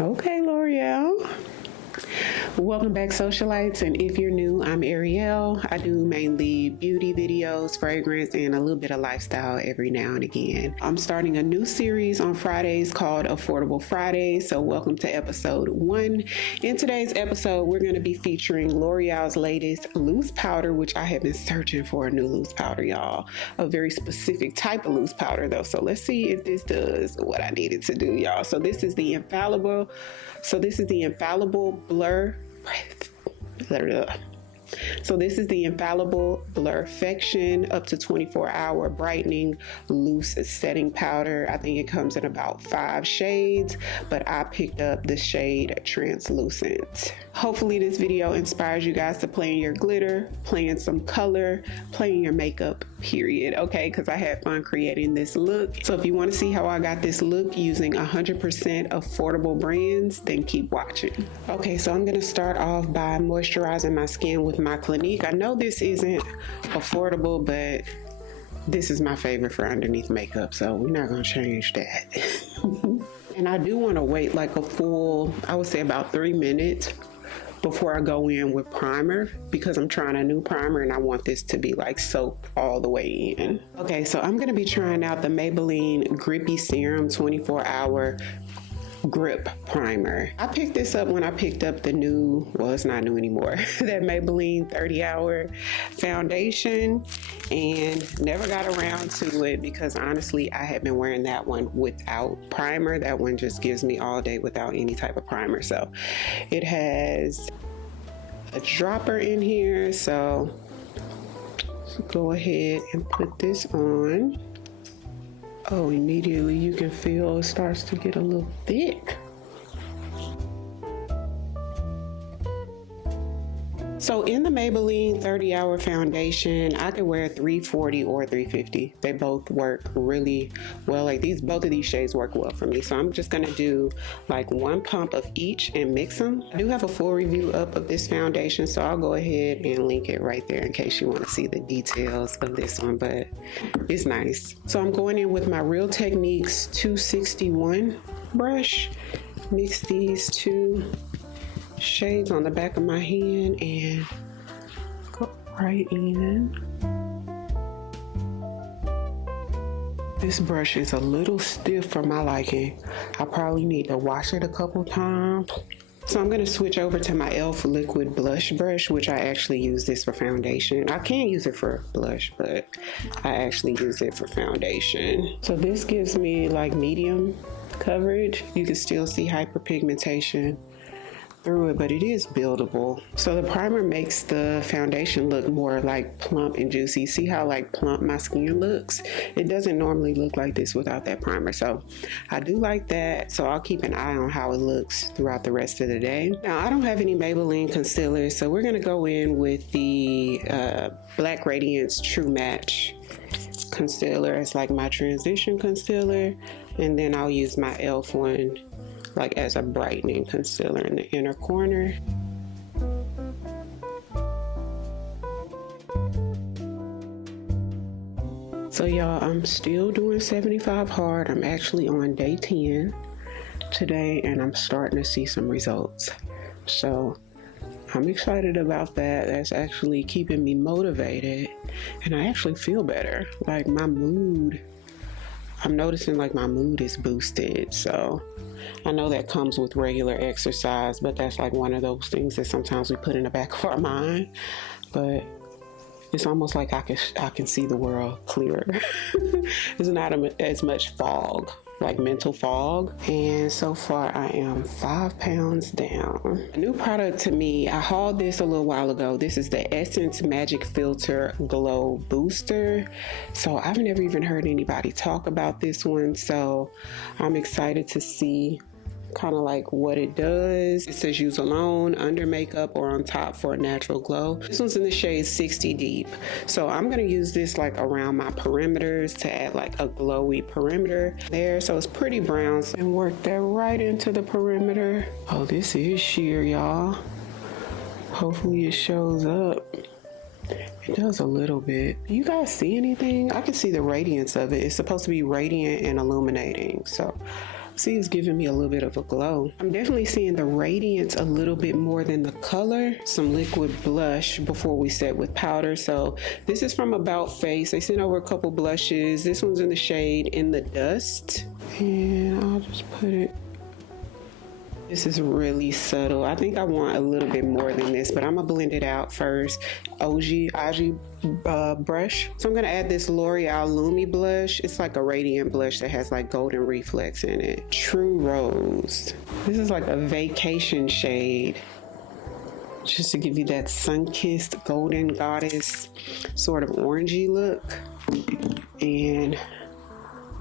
Okay, Loreal. Welcome back, socialites, and if you're new, I'm Ariell. I do mainly beauty videos, fragrance, and a little bit of lifestyle every now and again. I'm starting a new series on Fridays called Affordable Fridays, so welcome to episode 1. In today's episode, we're going to be featuring L'Oreal's latest loose powder, which I have been searching for a new loose powder, y'all. A very specific type of loose powder, though, so let's see if this does what I need it to do, y'all. So this is the Infallible Blur-Fection up to 24-hour brightening loose setting powder. I think it comes in about 5 shades, but I picked up the shade Translucent. Hopefully this video inspires you guys to play in your glitter, play in some color, play in your makeup, period. Okay, because I had fun creating this look. So if you want to see how I got this look using 100% affordable brands, then keep watching. Okay, so I'm going to start off by moisturizing my skin with my Clinique. I know this isn't affordable, but this is my favorite for underneath makeup, so we're not going to change that. And I do want to wait like a full, I would say about 3 minutes before I go in with primer, because I'm trying a new primer and I want this to be like soaked all the way in. Okay, so I'm going to be trying out the Maybelline Grippy Serum 24-hour grip primer. I picked this up when I picked up the new, well, it's not new anymore, that Maybelline 30-hour foundation, and never got around to it because honestly I have been wearing that one without primer. That one just gives me all day without any type of primer. So it has a dropper in here, so go ahead and put this on. Oh, immediately you can feel it starts to get a little thick. So in the Maybelline 30-hour foundation, I could wear 340 or 350. They both work really well. Like both of these shades work well for me. So I'm just gonna do like 1 pump of each and mix them. I do have a full review up of this foundation, so I'll go ahead and link it right there in case you want to see the details of this one, but it's nice. So I'm going in with my Real Techniques 261 brush. Mix these two shades on the back of my hand and go right in. This brush is a little stiff for my liking. I probably need to wash it a couple times. So I'm going to switch over to my e.l.f. liquid blush brush, which I actually use this for foundation. I can use it for blush, but I actually use it for foundation. So this gives me like medium coverage. You can still see hyperpigmentation through it, but it is buildable. So the primer makes the foundation look more like plump and juicy. See how like plump my skin looks? It doesn't normally look like this without that primer. So I do like that. So I'll keep an eye on how it looks throughout the rest of the day. Now I don't have any Maybelline concealer, so we're gonna go in with the Black Radiance True Match concealer as like my transition concealer, and then I'll use my e.l.f. one like as a brightening concealer in the inner corner. So y'all, I'm still doing 75 hard. I'm actually on day 10 today and I'm starting to see some results. So I'm excited about that. That's actually keeping me motivated and I actually feel better. Like my mood, I'm noticing like my mood is boosted. So I know that comes with regular exercise, but that's like one of those things that sometimes we put in the back of our mind. But it's almost like I can see the world clearer. There's not as much fog, like mental fog. And so far I am 5 pounds down. A new product to me, I hauled this a little while ago. This is the Essence Magic Filter Glow Booster. So I've never even heard anybody talk about this one. So I'm excited to see kind of like what it does. It says use alone, under makeup, or on top for a natural glow. This one's in the shade 60 Deep. So I'm gonna use this like around my perimeters to add like a glowy perimeter there. So it's pretty brown, and work that right into the perimeter. Oh, this is sheer, y'all. Hopefully it shows up. It does a little bit. Do you guys see anything? I can see the radiance of it. It's supposed to be radiant and illuminating. So See, it's giving me a little bit of a glow. I'm definitely seeing the radiance a little bit more than the color. Some liquid blush before we set with powder. So this is from About Face. They sent over a couple blushes. This one's in the shade In the Dust. And I'll just put it. This is really subtle. I think I want a little bit more than this, but I'm gonna blend it out first. Oji brush. So I'm gonna add this L'Oreal Lumi blush. It's like a radiant blush that has like golden reflex in it. True Rose. This is like a vacation shade, just to give you that sun-kissed golden goddess sort of orangey look. And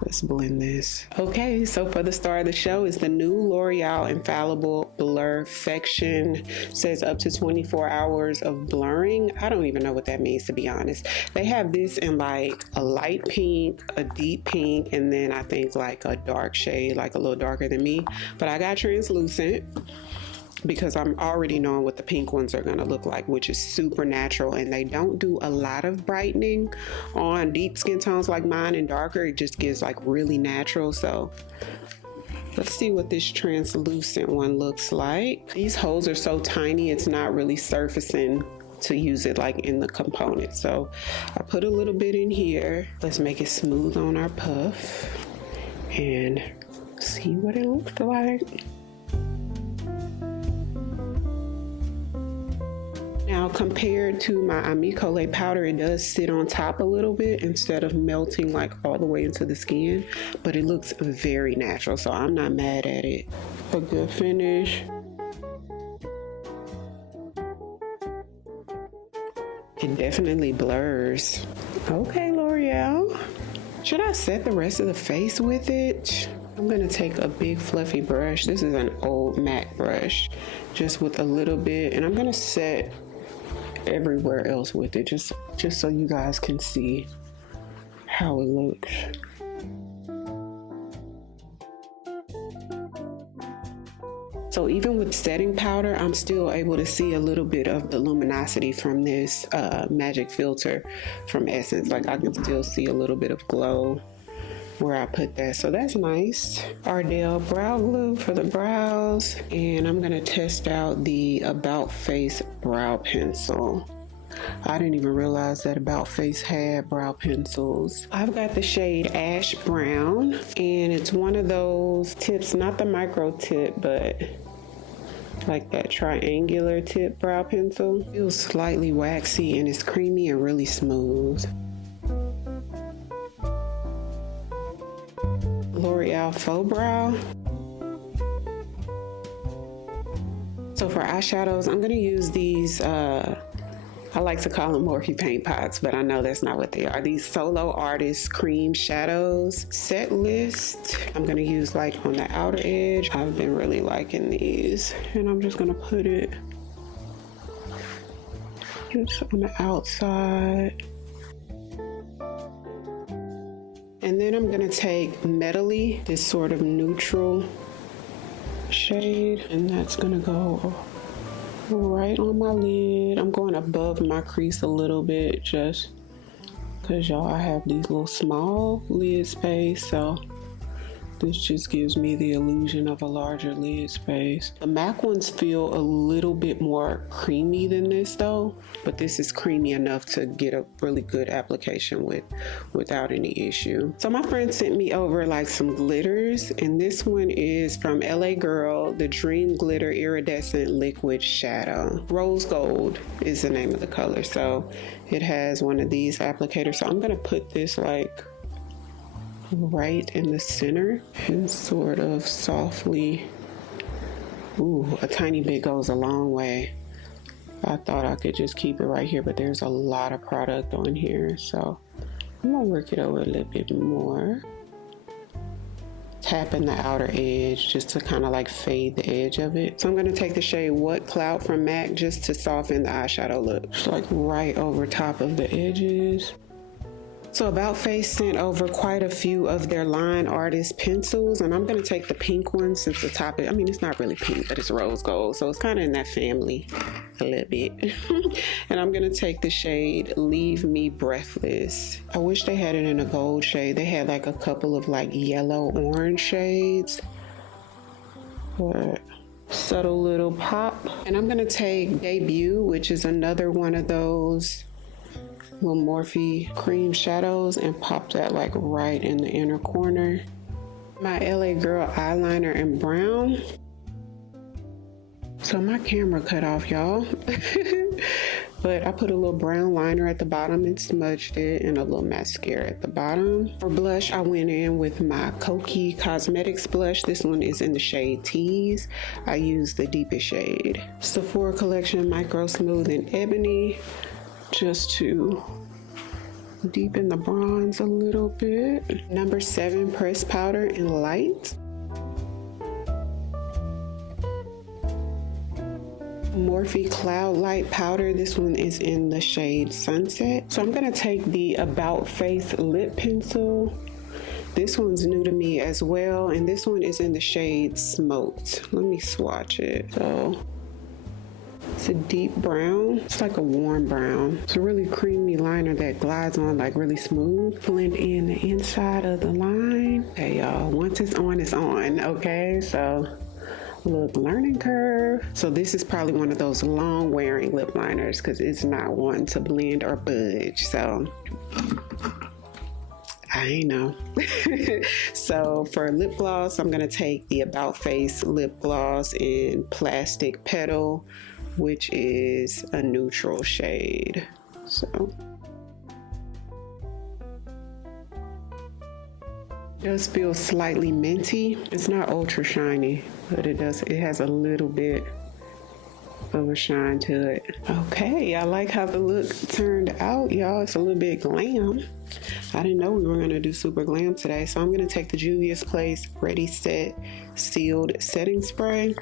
let's blend this. Okay, so for the star of the show is the new L'Oreal Infallible Blur-Fection. Says up to 24 hours of blurring. I don't even know what that means, to be honest. They have this in like a light pink, a deep pink, and then I think like a dark shade, like a little darker than me. But I got translucent, because I'm already knowing what the pink ones are gonna look like, which is super natural, and they don't do a lot of brightening on deep skin tones like mine and darker. It just gives like really natural. So let's see what this translucent one looks like. These holes are so tiny, it's not really surfacing to use it like in the component. So I put a little bit in here. Let's make it smooth on our puff and see what it looks like. Now, compared to my Amicole powder, it does sit on top a little bit instead of melting like all the way into the skin, but it looks very natural, so I'm not mad at it. A good finish. It definitely blurs. Okay, L'Oreal. Should I set the rest of the face with it? I'm gonna take a big fluffy brush. This is an old MAC brush, just with a little bit, and I'm gonna set everywhere else with it, just so you guys can see how it looks. So even with setting powder, I'm still able to see a little bit of the luminosity from this magic filter from Essence. Like I can still see a little bit of glow where I put that, so that's nice. Ariell brow glue for the brows, and I'm gonna test out the About Face brow pencil. I didn't even realize that About Face had brow pencils. I've got the shade Ash Brown, and it's one of those tips, not the micro tip, but like that triangular tip brow pencil. It feels slightly waxy, and it's creamy and really smooth. L'Oreal Faux Brow. So for eyeshadows, I'm gonna use these, I like to call them Morphe paint pots, but I know that's not what they are. These Solo Artist Cream Shadows. Setlist, I'm gonna use like on the outer edge. I've been really liking these, and I'm just gonna put it just on the outside. And then I'm gonna take Medoly, this sort of neutral shade, and that's gonna go right on my lid. I'm going above my crease a little bit, just because y'all, I have these little small lid space, so this just gives me the illusion of a larger lid space. The MAC ones feel a little bit more creamy than this though, but this is creamy enough to get a really good application without any issue. So my friend sent me over like some glitters, and this one is from LA Girl, the Dream Glitter Iridescent Liquid Shadow. Rose Gold is the name of the color, so it has one of these applicators. So I'm gonna put this like right in the center and sort of softly, ooh, a tiny bit goes a long way. I thought I could just keep it right here, but there's a lot of product on here, so I'm gonna work it over a little bit more. Tapping the outer edge just to kind of like fade the edge of it. So I'm gonna take the shade What Cloud from MAC just to soften the eyeshadow look. Just like right over top of the edges. So About Face sent over quite a few of their line artist pencils, and I'm gonna take the pink one since the top, I mean, it's not really pink, but it's rose gold, so it's kind of in that family a little bit. And I'm gonna take the shade Leave Me Breathless. I wish they had it in a gold shade. They had like a couple of like yellow orange shades, but subtle little pop. And I'm gonna take Debut, which is another one of those little Morphe cream shadows, and pop that like right in the inner corner. My LA Girl eyeliner in brown. So my camera cut off, y'all. But I put a little brown liner at the bottom and smudged it, and a little mascara at the bottom. For blush, I went in with my Pkwy Cosmetics blush. This one is in the shade Tease. I used the deepest shade. Sephora Collection Micro Smooth in Ebony, just to deepen the bronze a little bit. Number 7 pressed powder in Light. Morphe Cloudlight powder. This one is in the shade Sunset. So I'm gonna take the About Face lip pencil. This one's new to me as well, and this one is in the shade Smoked. Let me swatch it. So it's a deep brown. It's like a warm brown. It's a really creamy liner that glides on like really smooth. Blend in the inside of the line. Okay, y'all, once it's on, okay? So look, learning curve. So this is probably one of those long wearing lip liners because it's not one to blend or budge. So I ain't know. So for lip gloss, I'm gonna take the About Face lip gloss in Plastic Petal, which is a neutral shade. So it does feel slightly minty. It's not ultra shiny, but it has a little bit of a shine to it. Okay, I like how the look turned out, y'all. It's a little bit glam. I didn't know we were gonna do super glam today, so I'm gonna take the Juvia's Place Ready Set Sealed Setting Spray.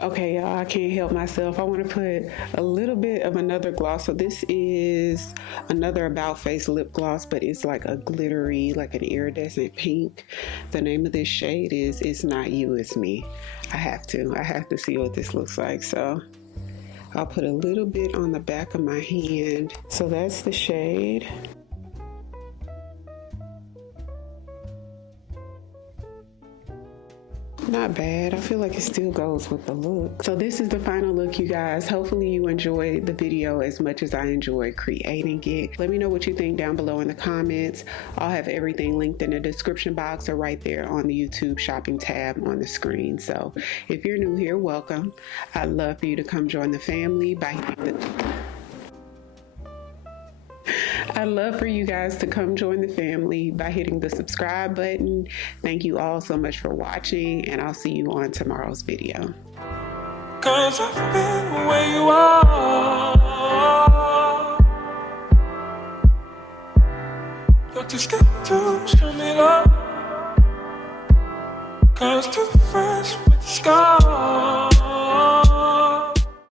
Okay, y'all, I can't help myself. I want to put a little bit of another gloss. So this is another About Face lip gloss, but it's like a glittery, like an iridescent pink. The name of this shade is It's Not You, It's Me. I have to see what this looks like. So I'll put a little bit on the back of my hand. So that's the shade. Not bad. I feel like it still goes with the look. So this is the final look, you guys. Hopefully you enjoyed the video as much as I enjoyed creating it. Let me know what you think down below in the comments. I'll have everything linked in the description box or right there on the YouTube shopping tab on the screen. So if you're new here, welcome. I'd love for you to come join the family by hitting the I'd love for you guys to come join the family by hitting the subscribe button. Thank you all so much for watching, and I'll see you on tomorrow's video. 'Cause I've been where you are. You're too scared to show me love. 'Cause too fresh with the scars.